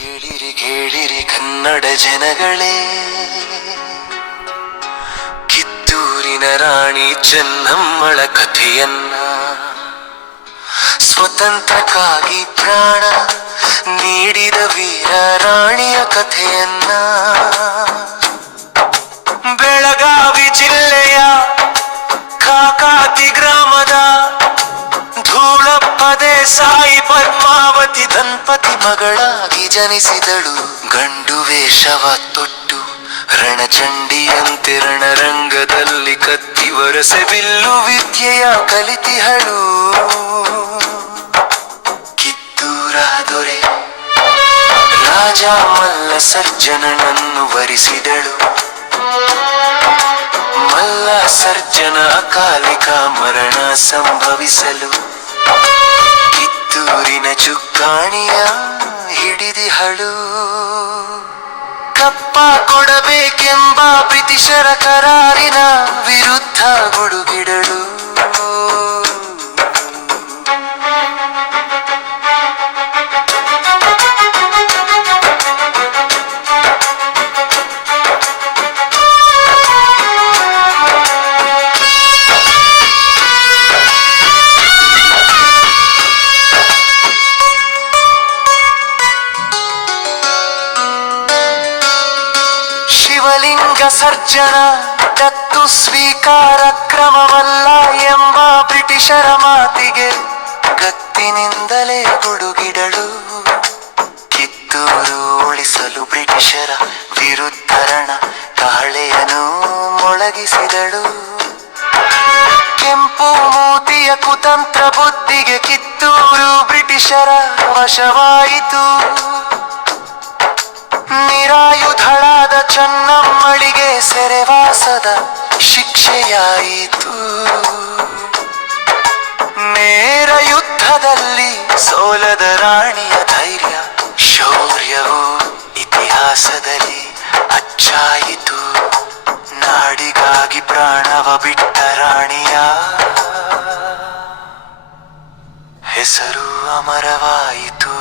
ಕೇಳಿರಿ ಕೇಳಿರಿ ಕನ್ನಡ ಜನಗಳೇ, ಕಿತ್ತೂರಿನ ರಾಣಿ ಚೆನ್ನಮ್ಮಳ ಕಥೆಯನ್ನ, ಸ್ವತಂತ್ರಕ್ಕಾಗಿ ಪ್ರಾಣ ನೀಡಿದ ವೀರ ರಾಣಿಯ ಕಥೆಯನ್ನ, ಬೆಳಗಾವಿ ಜಿಲ್ಲೆಯ ಕಾಕಾತಿ ಗ್ರಾಮದ ಧೂಳಪ್ಪದೆ ಸಾಯಿ ಪದ್ಮಾವತಿ ದಂಪತಿ ಮಗಳಾಗಿ ಜನಿಸಿದಳು. ಗಂಡು ವೇಷವ ತೊಟ್ಟು ರಣಚಂಡಿಯಂತೆ ರಣರಂಗದಲ್ಲಿ ಕತ್ತಿ ವರಸೆ ಬಿಲ್ಲು ವಿದ್ಯೆಯ ಕಲಿತಿಹಳು. ಕಿತ್ತೂರ ದೊರೆ ರಾಜ ಮಲ್ಲ ಸರ್ಜನನನ್ನು ವರಿಸಿದಳು. ಮಲ್ಲ ಸರ್ಜನ ಅಕಾಲಿಕ ಮರಣ ಸಂಭವಿಸಲು ಕಿತ್ತೂರಿನ ಚುಕ್ಕಾಣಿಯ ಹಿಡಿದಿಹಳು. ಕಪ್ಪ ಕೊಡಬೇಕೆಂಬ ಬ್ರಿಟಿಷರ ಕರಾರಿನ ವಿರುದ್ಧ ಗುಡುಗಿಡಳು. ಶಿವಲಿಂಗ ಸರ್ಜನ ದತ್ತು ಸ್ವೀಕಾರ ಕ್ರಮವಲ್ಲ ಎಂಬ ಬ್ರಿಟಿಷರ ಮಾತಿಗೆ ಗತ್ತಿನಿಂದಲೇ ಗುಡುಗಿಡಳು. ಕಿತ್ತೂರು ಉಳಿಸಲು ಬ್ರಿಟಿಷರ ವಿರುದ್ಧ ರಣ ತಾಳೆಯನ್ನು ಮೊಳಗಿಸಿದಳು. ಕೆಂಪು ಮೂತಿಯ ಕುತಂತ್ರ ಬುದ್ಧಿಗೆ ಕಿತ್ತೂರು ಬ್ರಿಟಿಷರ ವಶವಾಯಿತು. ನಿರಾಯುಧಳಾದ ಚೆನ್ನಮ್ಮಳಿಗೆ ಸೆರೆವಾಸದ ಶಿಕ್ಷೆಯಾಯಿತು. ನೇರ ಯುದ್ಧದಲ್ಲಿ ಸೋಲದ ರಾಣಿಯ ಧೈರ್ಯ ಶೌರ್ಯವು ಇತಿಹಾಸದಲ್ಲಿ ಅಚ್ಚಾಯಿತು. ನಾಡಿಗಾಗಿ ಪ್ರಾಣವ ಬಿಟ್ಟ ರಾಣಿಯ ಹೆಸರು ಅಮರವಾಯಿತು.